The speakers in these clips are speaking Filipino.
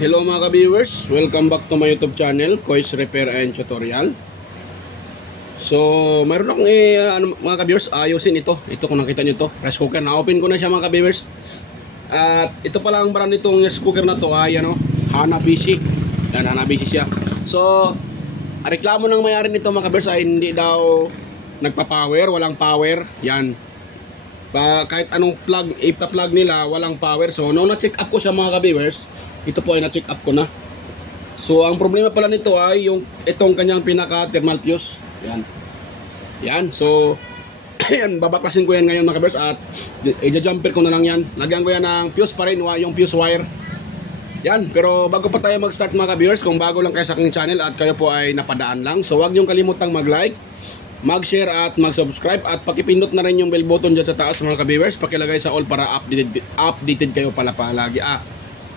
Hello mga ka-viewers, welcome back to my YouTube channel, Kois Repair and Tutorial. So, mayroon akong mga ka-viewers, ayusin ito. Ito kung nakita nyo to, rice cooker. Na-open ko na siya mga ka-viewers. At ito pala ang brand nitong rice cooker na to ay Hanabishi. Yan, Hanabishi siya. So, reklamo ng may-ari nito mga ka-viewers ay hindi daw nagpa-power, walang power. Yan. Kahit anong plug, ipa-plug nila, walang power. So, nung na-check up ko siya mga ka-viewers, ito po ay na-check up ko na. So, ang problema pala nito ay itong kanyang pinaka-thermal fuse. Yan. Yan. So, yan, babaklasin ko yan ngayon mga ka-viewers at i-jumper ko na lang yan. Lagyan ko yan ng fuse pa rin, yung fuse wire. Yan. Pero bago pa tayo mag-start mga ka-viewers, kung bago lang kayo sa aking channel at kayo po ay napadaan lang, so huwag niyong kalimutang mag-like, mag-share at mag-subscribe at pakipindot na rin yung bell button dyan sa taas mga ka-viewers. Pakilagay sa all para updated kayo pala palagi.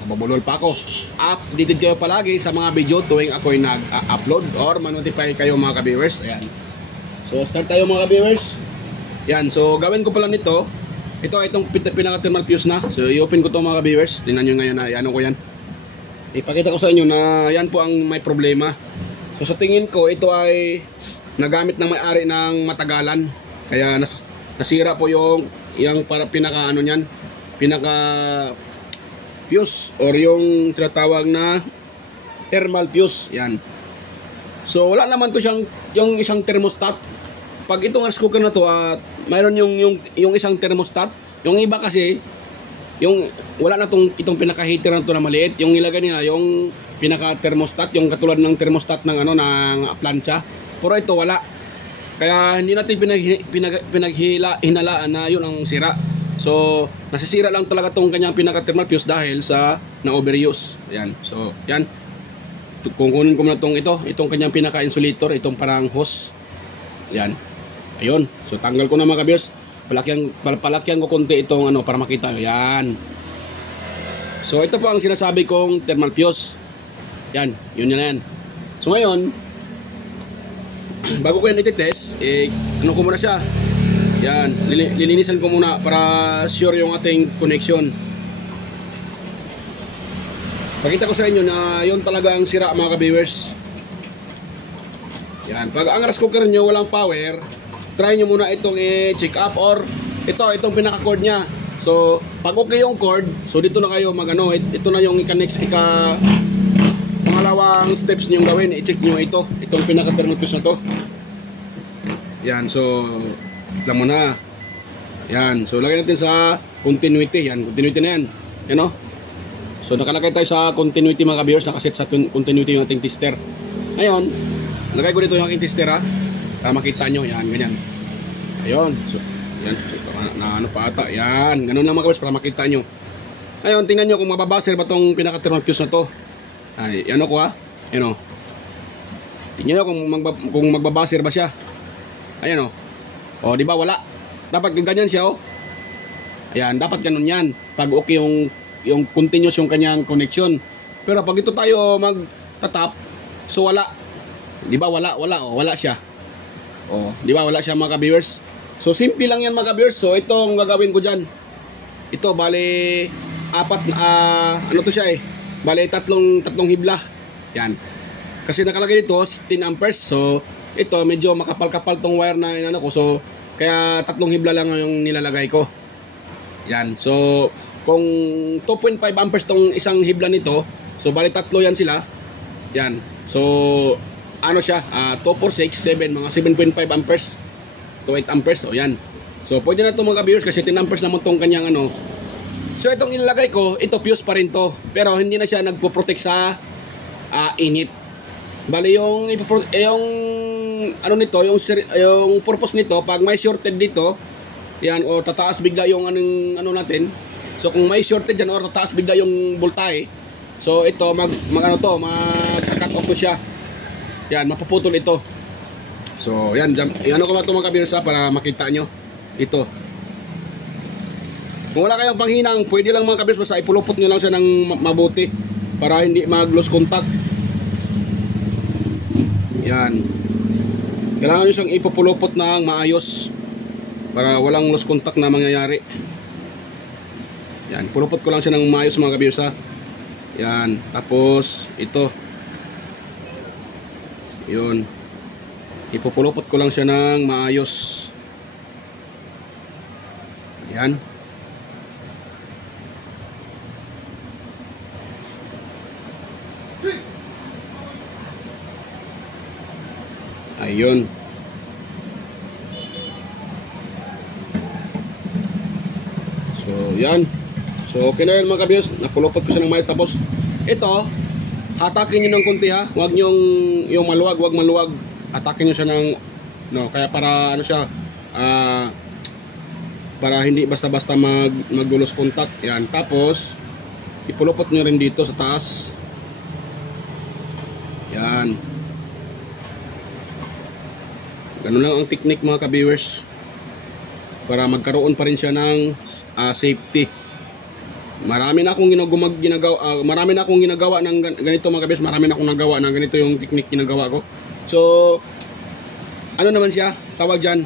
Mababulol pa ako. Updated kayo palagi sa mga video tuwing ako'y nag-upload or manotify kayo mga ka-viewers. Ayan. So, start tayo mga ka-viewers. Yan. So, gawin ko pala nito. Itong pinaka-thermal fuse na. So, i-open ko to mga ka-viewers. Tingnan nyo ngayon na ano ko yan. Ipakita ko sa inyo na yan po ang may problema. So, sa tingin ko, ito ay nagamit ng may-ari ng matagalan. Kaya nasira po yung para pinaka ano niyan. Pinaka fuse or yung tinatawag na thermal fuse. Yan. So wala naman to siyang yung isang thermostat. Pag itong rice cooker na to at mayroon yung isang thermostat. Yung iba kasi yung wala na itong pinaka-heater na to na maliit. Yung nilagay nila yung pinaka-thermostat, yung katulad ng thermostat ng ng plancha. Pero ito wala. Kaya hindi natin hinalaan na yun ang sira. So, nasisira lang talaga tong kanyang pinaka-thermal fuse dahil sa na-overuse. Ayan. So, yan. Kukunin ko muna itong kanyang pinaka-insulator, itong parang hose. Ayan. Ayun. So, tanggal ko na mga ka-viewers. Palakyan ko konti itong para makita. Ayan. So, ito po ang sinasabi kong thermal fuse. Yan. Yun yan. So, ngayon, bago ko yan ititest, ko muna siya. Yan, lilinisan ko muna para sure yung ating connection. Pakita ko sa inyo na yun talaga ang sira mga ka-viewers. Yan, pag ang rice cooker nyo walang power, try nyo muna itong i-check up or itong pinaka-cord nya. So, pag okay yung cord, so dito na kayo ito na yung pangalawang steps nyo gawin, i-check nyo itong pinaka-thermal fuse na to. Yan, so alam mo na. Yan. So, lagay natin sa continuity. Yan. Continuity na yan. Yan o. So, nakalagay tayo sa continuity mga ka-viewers. Nakaset sa continuity yung ating tester. Ngayon, lagay ko dito yung aking tester ha. Para makita nyo. Yan. Ganyan. Ayun. So, yan. Ano pa ata. Yan. Ganun lang mga ka-viewers para makita nyo. Ngayon, tingnan nyo kung mababaser ba itong pinaka-thermal fuse na to. Ay, yan o ko ha. Yan o. Tingnan nyo kung magbabaser ba siya. Ayan o. O, di ba wala? Dapat ganyan siya, oh. Ayan, dapat ganun yan. Pag okay yung continuous yung kanyang connection. Pero pag ito tayo mag-tap, so wala. Di ba wala? Wala siya. O, di ba wala siya mga ka-viewers? So, simple lang yan mga ka-viewers. So, itong gagawin ko dyan. Ito, bali, to siya bali, tatlong hibla. Yan. Kasi nakalagay dito, 10 amperes. So, ito, medyo makapal-kapal tong wire na inano ko. So, kaya tatlong hibla lang yung nilalagay ko. Yan. So, kung 2.5 amperes tong isang hibla nito, so bali tatlo yan sila. Yan. So, siya? 2, 4, 6, 7, mga 7.5 amperes to 8 amperes. O, yan. So, pwede na ito mga viewers kasi 10 amperes naman tong kanyang So, itong ilalagay ko, ito fuse pa rin to. Pero hindi na siya nagpo-protect sa init. Bali yung nito, yung purpose nito, pag may shorted dito, yan, o tataas bigla yung natin. So kung may shorted dyan or tataas bigla yung voltahe, so ito mag-cut off ko siya. Yan, mapuputol ito. So yan, ko ba ito mga ka-viewers para makita nyo ito. Kung wala kayong panghinang, pwede lang mga ka-viewers basta ipulupot nyo lang siya ng mabuti para hindi mag-lose contact. Yan. Kailangan nyo siyang ipupulupot ng maayos para walang lost contact na mangyayari. Yan. Pulupot ko lang siya ng maayos mga ka-viewers ha. Yan. Tapos, ito. Yun. Ipupulupot ko lang siya ng maayos. Yan. Ayun. So, yan. So, okay na yun mga kabiyos. Napulupot ko siya ng maayos. Tapos, ito, hatakin nyo ng kunti ha. Huwag yung maluwag, huwag maluwag. Hatakin nyo siya ng, no, kaya para, ano siya, para hindi basta-basta magdulos kontak. Yan. Tapos, ipulupot nyo rin dito sa taas. Yan. Ganun lang ang technique mga ka-viewers. Para magkaroon pa rin siya ng safety. Marami na akong ginagawa ng ganito mga ka-viewers. Marami na akong nagawa ng ganito yung technique ginagawa ko. So, ano naman siya? Tawag dyan.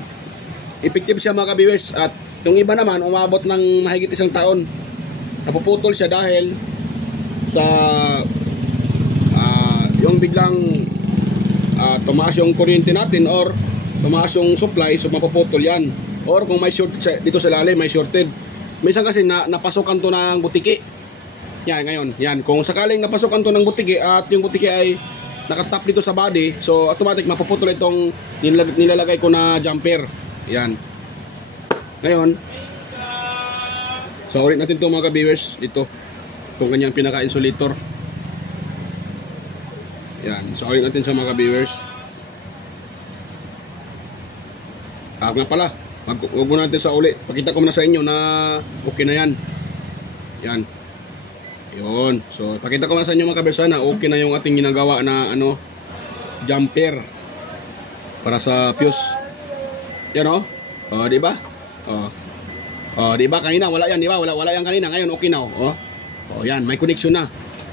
Effective siya mga ka-viewers. At yung iba naman, umabot ng mahigit 1 taon. Napuputol siya dahil sa yung biglang tumaas yung kuryente natin or tumaas yung supply, so mapuputol yan. Or kung may short dito sa lalim, may shorted. Minsan kasi napasukan to ng butiki. Yan, ngayon. Yan. Kung sakaling napasukan to ng butiki at yung butiki ay nakatap dito sa body, so automatic mapuputol itong nilalagay ko na jumper. Yan. Ngayon, so ulit natin itong mga ka-viewers dito. Itong kanyang pinaka-insulator. Yan. So ulit natin sa mga ka-viewers. Nga pala, huwag muna natin sa uli. Pakita ko muna sa inyo na okay na yan. Yan. Yun. So, pakita ko muna sa inyo mga kabirsa na okay na yung ating ginagawa na jumper para sa fuse. Yan o. Diba? Diba? Kanina wala yan, diba? Wala yan kanina. Ngayon okay na o. Yan. May connection na.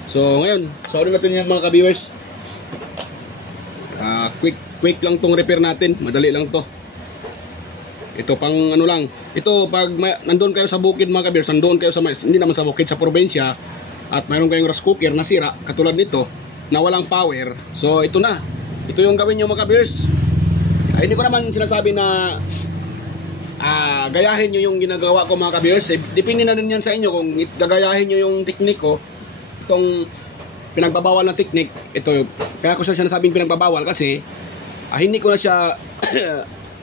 So, ngayon, sa ulit natin yan mga ka-viewers. Quick lang tong repair natin. Madali lang to. Ito pang ano lang. Ito pag nandoon kayo sa bukid mga kabir, nandoon kayo sa hindi naman sa bukid, sa probinsya at mayroon kayong rice cooker na sira katulad nito na walang power. So ito na. Ito yung gawin niyo mga kabirs. Hindi ko naman sinasabi na gayahin niyo yung ginagawa ko mga kabirs. Depende na din yan sa inyo kung gagayahin niyo yung technique ko. Itong pinagbabawal na technique, ito kaya ko siya sinasabing pinagbabawal kasi hindi ko na siya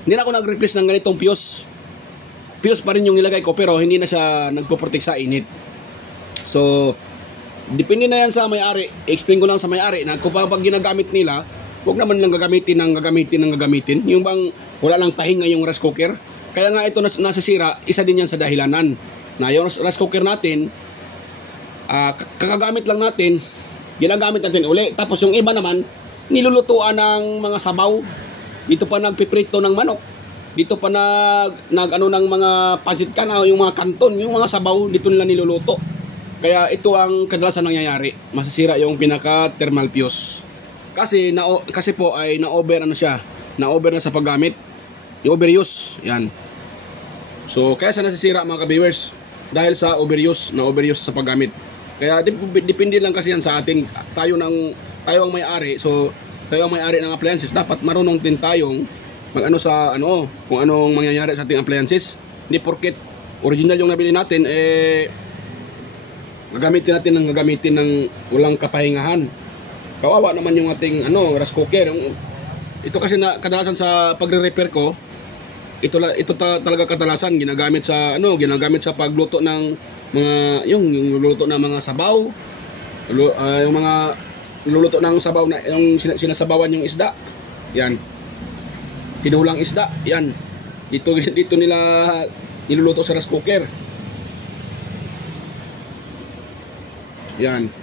hindi na ako nag-replace ng ganitong fuse. Fuse pa rin yung nilagay ko pero hindi na siya nagpo-protect sa init. So, depende na yan sa may-ari. Explain ko lang sa may-ari na kung pag ginagamit nila, huwag naman lang gagamitin. Yung bang wala lang pahinga yung rice cooker. Kaya nga ito nasisira, isa din yan sa dahilanan. Na yung rice cooker natin, kakagamit lang natin, ginagamit natin uli. Tapos yung iba naman, nilulutuan ng mga sabaw. Dito pa nagpiprito ng manok. Dito pa nag-ano ng mga pancit canton, yung mga kanton, yung mga sabaw, dito nila niluluto. Kaya ito ang kadalasan nangyayari. Masisira yung pinaka-thermal fuse. Kasi po ay na-over na sa paggamit. Yung overuse, yan. So, kaya sa nasisira mga ka-viewers dahil sa overuse sa paggamit. Kaya depende lang kasi yan sa atin. Tayo ang may-ari. So, tayo ang may-ari ng appliances, dapat marunong din tayong mag-ano sa kung anong mangyayari sa ating appliances. Hindi porket original yung nabili natin, gagamitin ng walang kapahingahan. Kawawa naman yung ating rice cooker. Ito kasi kadalasan sa pagre-repair ko, ito talaga kadalasan ginagamit sa pagluto ng mga yung luto ng mga sabaw, yung mga luluto ng sabaw na yung sinasabawan yung isda. Yan. Tinulang isda. Yan. Dito nila niluluto sa rice cooker. Yan.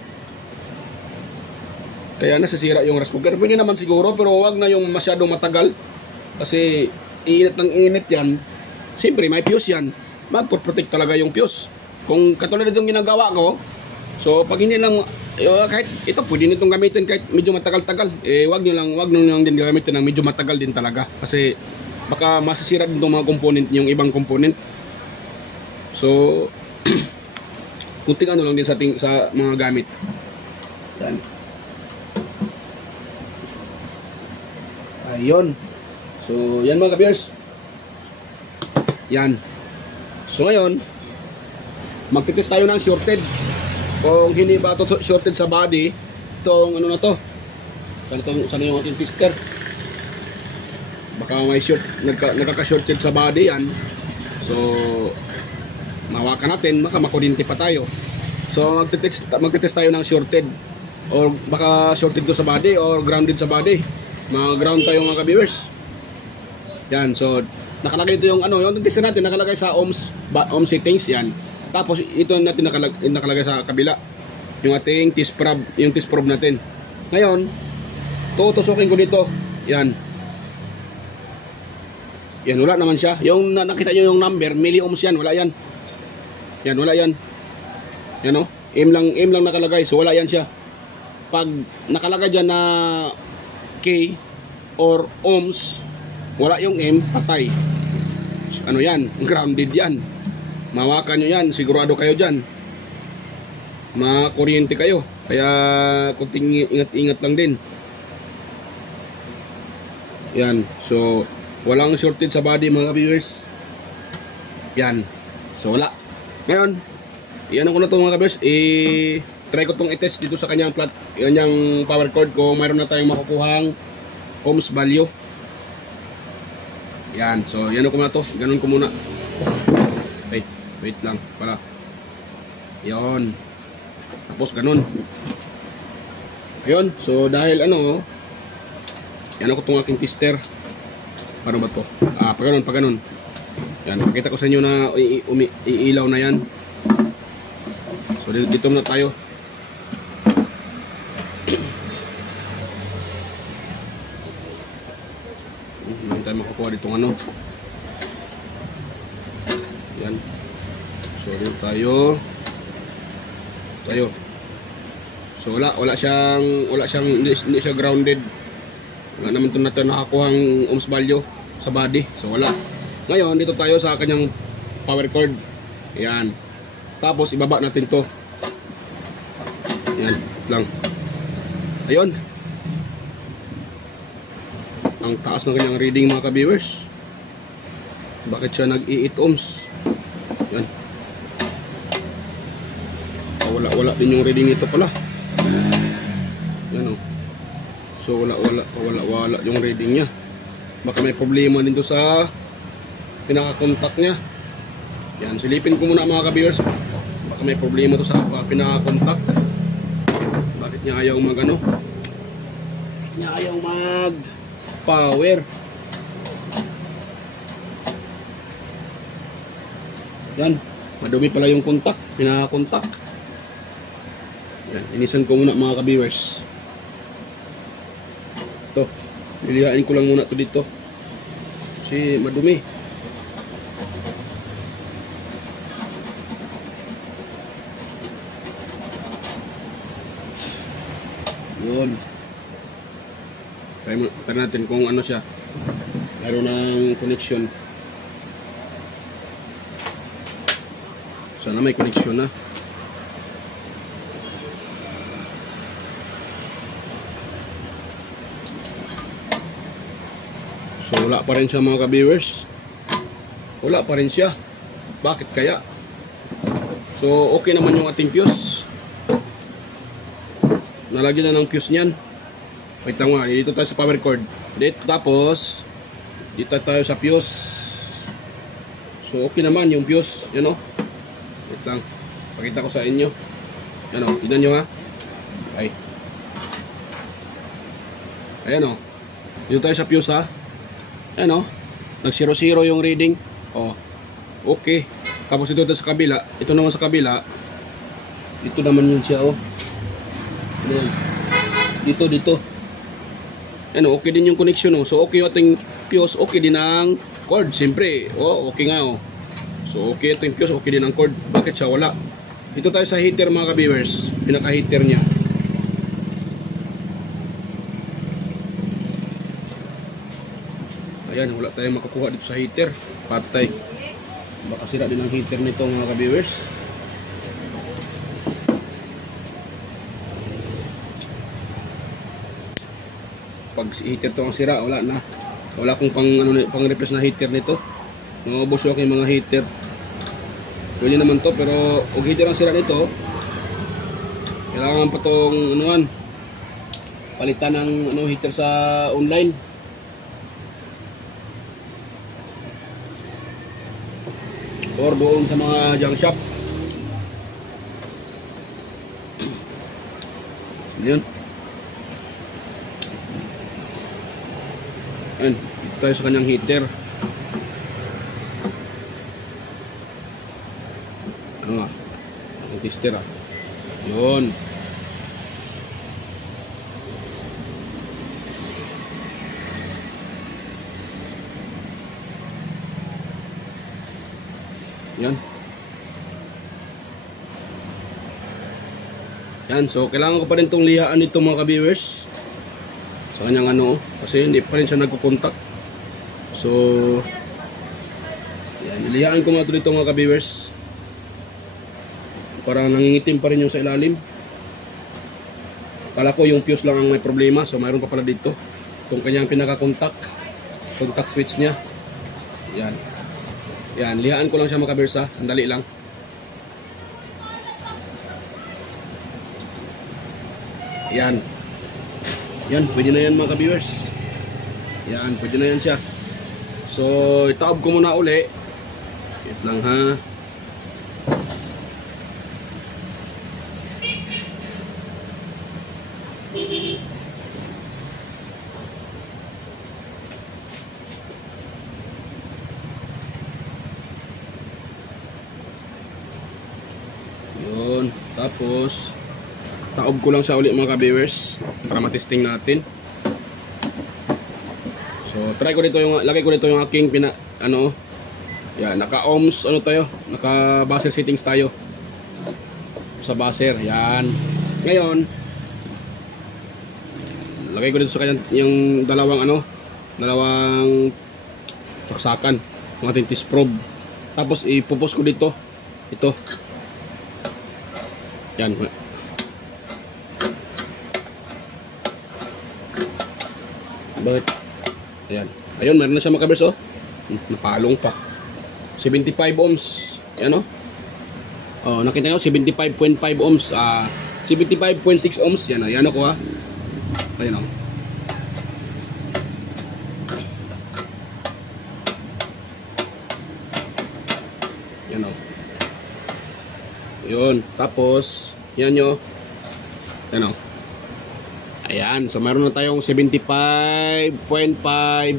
Kaya nasisira yung rice cooker. Pwede naman siguro pero wag na yung masyadong matagal. Kasi init ng init yan. Siyempre may fuse yan. Magpo-protect talaga yung fuse. Kung katulad itong ginagawa ko, so pag hindi lang kahit ito pwede nitong gamitin kahit medyo matagal-tagal, wag niyo lang din gamitin ng medyo matagal din talaga kasi baka masisira din itong mga component, yung ibang component. So Kunting ano lang din sa mga gamit. Yan. Ayun. So, yan mga ka-viewers. Yan. So, ngayon, magtitest tayo ng shorted. Kung hindi ba ito shorted sa body, itong ano na to. Saan yung ating tester? Baka may short, nagkaka-shorted sa body yan. So, mawakan natin, baka makurinti pa tayo. So, magtitest tayo ng shorted. Or baka shorted to sa body or grounded sa body. Mag-ground tayo mga ka-viewers. Yan, so nakalagay ito yung ano, yung tester natin nakalagay sa ohms settings yan. Tapos ito natin nakalagay sa kabila. Yung ating test probe natin. Ngayon, tutusukin ko dito. Yan. Yan, wala naman siya. Yung nakita nyo yung number, milliohms yan, wala yan. Yan, wala yan. Yan o, M lang nakalagay, so wala yan siya. Pag nakalagay dyan na K or ohms, wala yung M, patay. Ano yan? Grounded yan. Mawakan nyo yan, sigurado kayo dyan. Makuryente kayo. Kaya kunting ingat-ingat lang din. Yan, so walang shorted sa body mga viewers. Yan, so wala. Ngayon, iyan ko na ito mga viewers. Try ko itong i-test dito sa kanyang power cord kung mayroon na tayong makukuhang ohms value. Yan, so yan ko na to. Ganun ko muna. Wait lang pala. Yan. Tapos ganun. Ayun, so dahil ano, yan ako itong aking tester. Paano ba to? Pag ganun. Yan, pakita ko sa inyo na iilaw na yan. So dito na tayo. Hindi tayo makukuha ditong ano. Yan. So dito tayo. So wala siyang hindi siya grounded. Wala naman ito natin nakakuhang ohms value sa body. So wala. Ngayon dito tayo sa kanyang power cord. Yan. Tapos ibaba natin to. Yan lang. Ayun. Ang taas ng kanyang reading mga ka-viewers. Bakit siya nag-8 ohms? Yan. Wala din yung reading ito pala. Yan o. So wala yung reading niya. Baka may problema din to sa pinaka-contact niya. Yan, silipin ko muna mga ka-viewers. Baka may problema to sa pinaka-contact. Bakit niya ayaw mag-ano? Bakit niya ayaw mag-power? Yan, madumi pala yung contact, pinaka-contact. Yan, inisan ko muna mga ka-viewers. Ito, lilihain ko lang muna to dito. Kasi madumi. Yun. Try natin kung ano siya. Meron ng connection. Sana may connection na. So wala pa rin siya mga ka-viewers. Wala pa rin siya. Bakit kaya? So okay naman yung ating fuse. Nalagyan na ng fuse niyan. Wait lang nga, dito tayo sa power cord. Dito, tapos dito tayo sa fuse. So okay naman yung fuse. Yan o. Wait lang, pakita ko sa inyo. Yan o, tignan nyo ha. Ay. Ayan o. Dito tayo sa fuse ha. Ayan o. Nag 0-0 yung reading. O. Okay. Tapos ito sa kabila. Ito naman sa kabila. Ito naman yun siya o. Dito. Ano, okay din yung connection oh. So okay yung ating fuse, okay din ang cord. Siyempre, okay nga oh. So okay ito yung fuse, okay din ang cord. Bakit siya wala? Dito tayo sa heater mga ka-viewers. Pinaka-heater niya. Ayan, wala tayong makakuha dito sa heater. Patay. Baka sira din ang heater nito mga ka-viewers. pag heater to ang sira, wala na. Wala akong pang replace na heater nito. Maubos yung aking mga heater. Pwede naman to, pero kung heater ang sira nito, kailangan pa tong palitan ng heater sa online. Or doon sa mga junk shop. Yan. Ayan, dito tayo sa kanyang heater. Ano nga? Ang tester Yun. Yan. Yan, so kailangan ko pa rin itong lihaan nito mga ka-viewers. Sa kanyang kasi hindi pa rin siya nagkukontak. So, yan, lihaan ko mga dito mga ka-viewers. Para nangingitim pa rin yung sa ilalim. Akala ko yung fuse lang ang may problema, so mayroon pa pala dito. Itong kanyang pinaka-contact switch niya. Yan. Yan, lihaan ko lang siya mga ka-viewers. Sandali lang. Yan. Yan, pwede na yan mga ka-viewers. Yan, pwede na yan siya. So, itaob ko muna uli. Wait lang ha. Yun, tapos taob ko lang siya ulit mga ka-viewers para matesting natin. So try ko dito lagay ko dito yung aking yan, naka-ohms tayo, naka-buzzer settings tayo sa buzzer. Yan. Ngayon lagay ko dito sa kanya yung dalawang saksakan ng ating test probe. Tapos ipupos ko dito ito. Yan. Bakit? Ayan. Ayun, meron na siya mga ka-viewers napalong pa. 75 ohms. Ayan nakita nyo, 75.5 ohms. 75.6 ohms. Yan Yan ako Ayan Yan Yun. Tapos, yan nyo. Yan Ayan. So, meron na tayong 75.5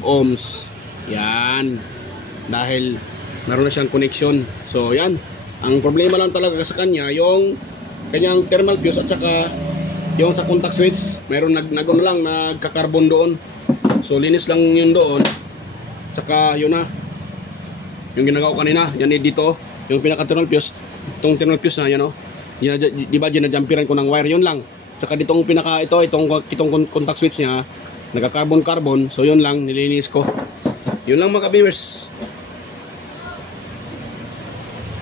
ohms. Yan. Dahil, meron na siyang connection. So, yan. Ang problema lang talaga sa kanya, yung kanyang thermal fuse at saka yung sa contact switch. Meron nagka-carbon doon. So, linis lang yun doon. Saka, yun yung ginagawa ko kanina. Yan dito. Yung pinaka-thermal fuse. Itong thermal fuse yan diba ginajumpiran ko ng wire, yun lang. Tsaka ditong itong contact switch niya, nagka-carbon. So yun lang, nilinis ko. Yun lang mga ka-viewers.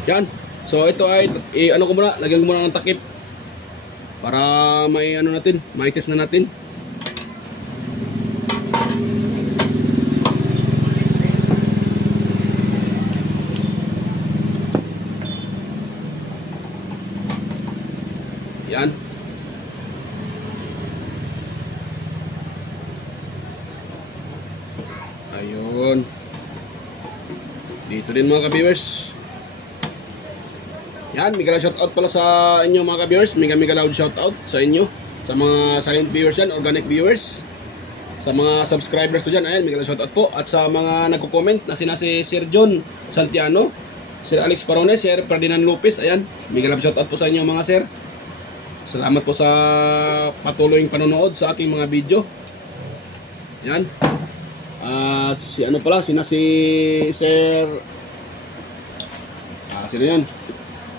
Yan. So ito ay lagyan ko muna ng takip para may may test na natin. Yan. Ayun. Dito din mga ka-viewers. Yan, mega shoutout pala sa inyo mga ka-viewers. Mega loud shoutout sa inyo. Sa mga silent viewers yan, organic viewers. Sa mga subscribers ko dyan, ayan, mega shoutout po. At sa mga nagko-comment na si Sir John Santiano, Sir Alex Parone, Sir Ferdinand Lopez, ayan, mega shoutout po sa inyo mga sir. Salamat po sa patuloy panonood sa aking mga video. Yan. At si si Sir sino yan?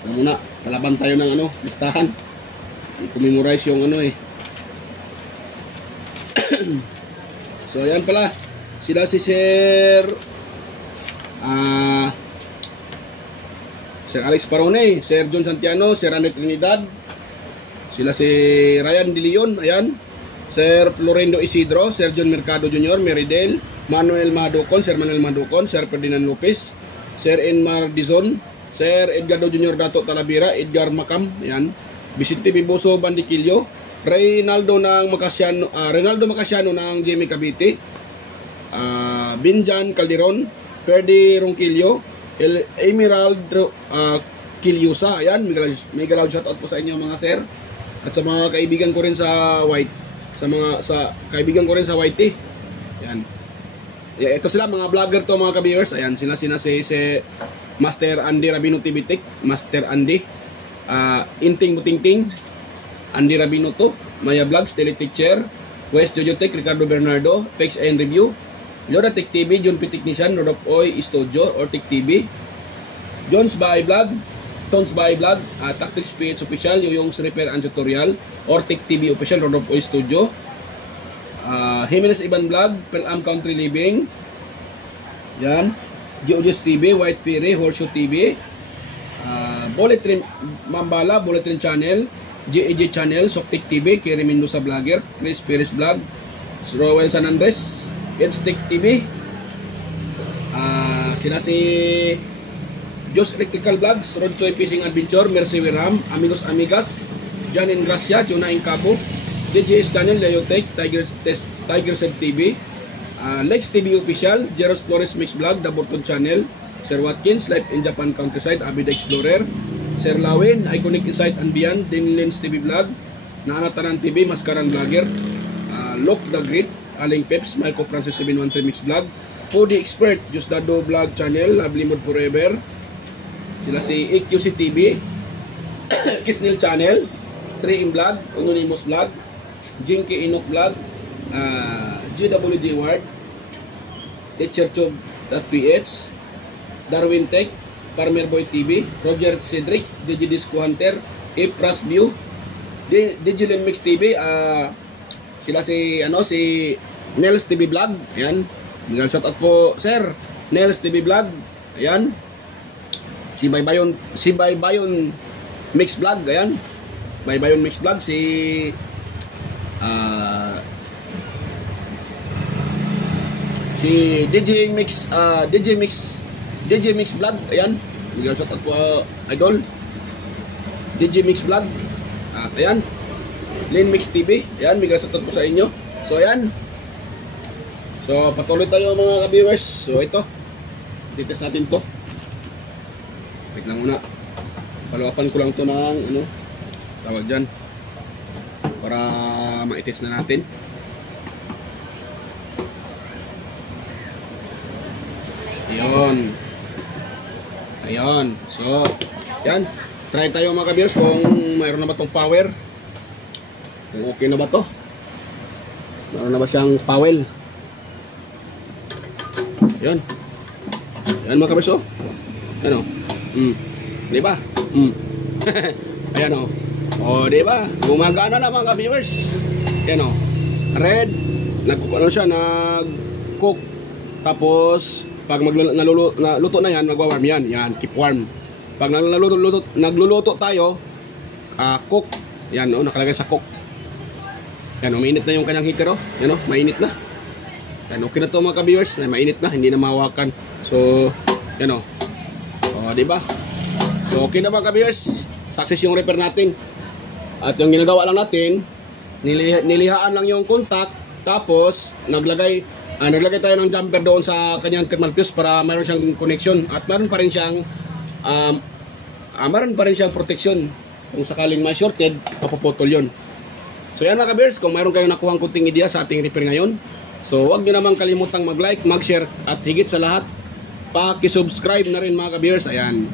Muna, kalaban tayo ng listahan. I-memorize yung So yan pala. Sila si Sir Sir Alex Parone, Sir John Santiano, Sir Rene Trinidad. Sila si Ryan De Leon, ayan. Sir Florendo Isidro, Sir John Mercado Jr., Meridel, Manuel Maducon, Sir Manuel Maducon, Sir Ferdinand Lopez, Sir Enmar Dizon, Sir Edgardo Jr. Dato Talavera, Edgar Macam, yan, Vicente Biboso Bandiquillo, Reynaldo Macasiano ng Jimmy Cavite, Binjan Calderon, Ferdy Ronquillo, Emerald Kilyusa, ayan, mega loud shoutout po sa inyo mga sir. At sa mga kaibigan ko rin sa kaibigan ko rin sa Whitey. Ayan. Ito sila mga vlogger to mga ka-viewers. Ayan, si Master Andy Rabino TV Tech, Master Andy, Inting Butingting, Andy Rabino to, Maya Vlogs, Teletech West Jojo Tech, Ricardo Bernardo, Fix and Review, Loda Tech TV, John P. Technician, Rodolf Oy Studio or Tech TV, Jones Bahay Vlog, Tons Bahay Vlog, Tactics PH Official, Yoyong's Repair and Tutorial, or Tech TV Official, Rodolf Oy Studio, Jimenez Iban Vlog, Pelam Country Living, yan, Geodios TV, White Fury, Horseshoe TV, Bullet Train Mambala, Bullet Train Channel, JAJ Channel, Soktik TV, Kerry Mendoza Vlogger, Chris Perez Vlog, Rowell San Andres, Edstech TV, sila si Jos Electrical Vlogs, Rod Choi Fishing Adventure, Mercy Wiram, Amigos Amigas, Jan Gracia, Juna Incabo, DJS Channel, Leotech, Tiger Seb TV, Lex TV Official, Jeros Flores Mix Vlog, The Burton Channel, Sir Watkins, Life in Japan Countryside, Abida Explorer, Sir Lawin, Iconic Insight and Beyond, Dinlens TV Vlog, Naanatanan TV, Mascaran Vlogger, Lock the Grid, Aling Peps, Marco Francis 713 Mix Vlog, Foodie Expert, Justado Vlog Channel, Lovely Mood Forever, sila si EQC TV, Kisnil Channel, 3M Vlog, Anonymous Vlog, Jinky Inok Vlog, GWG Ward, TeacherTube.ph, Darwin Tech, Farmer Boy TV, Roger Cedric, Digidisco Hunter, Ipras View, Digilim Mix TV, sila si Nels TV Vlog, ayan, shout out po sir, Nels TV Vlog, ayan, si Baybayon Mix Vlog, ayan, Baybayon Mix Vlog, si DJ Mix Vlog, ayan, shout out po idol, DJ Mix Vlog, at ayan, Lane Mix TV, ayan, shout out po sa inyo. So ayan, so patuloy tayo mga ka-viewers. So ito, titest natin to. Wait lang muna, paluapan ko lang to ng tawag dyan para ma-test na natin. Ayun, so yan, try tayo mga ka-viewers kung mayroon na ba tong power, kung okay na ba to, mayroon na ba siyang powell. Yan mga ka-viewers, oh, ano, diba? Ayan o. O, diba? Gumagana na mga ka-viewers. Ayan o. Red. Nag-cook. Tapos, pag naluto na yan, magwa-warm yan. Yan, keep warm. Pag nagluluto tayo, cook. Yan o, nakalagay sa cook. Yan o, mainit na yung kanyang heater o. Yan o, mainit na. Yan, okay na to mga ka-viewers. Mainit na, hindi na mahawakan. So, yan o. O, diba? So, okay na mga ka-viewers. Success yung repair natin. At yung ginagawa lang natin, nilihaan lang yung contact. Tapos, naglagay tayo ng jumper doon sa kanyang thermal fuse para mayroon siyang connection. At mayroon pa rin siyang protection. Kung sakaling may shorted, papuputol yun. So, yan mga ka-viewers. Kung mayroon kayong nakuhang kunting idea sa ating repair ngayon, so, huwag nyo namang kalimutang mag-like, mag-share, at higit sa lahat, paki-subscribe na rin mga ka-viewers. Ayan.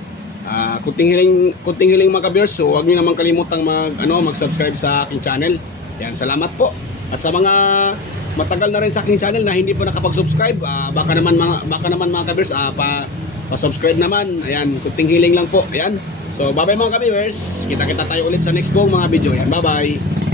Kunting hiling mga ka-viewers, so huwag niyo naman kalimutang mag-subscribe sa aking channel. Yan, salamat po. At sa mga matagal na rin sa aking channel na hindi po nakapag-subscribe, baka naman mga ka-viewers, pa-subscribe naman. Ayan, kunting hiling lang po. Ayan. So, bye-bye mga ka-viewers. Kita-kita tayo ulit sa next kong mga video. Ayan, bye-bye.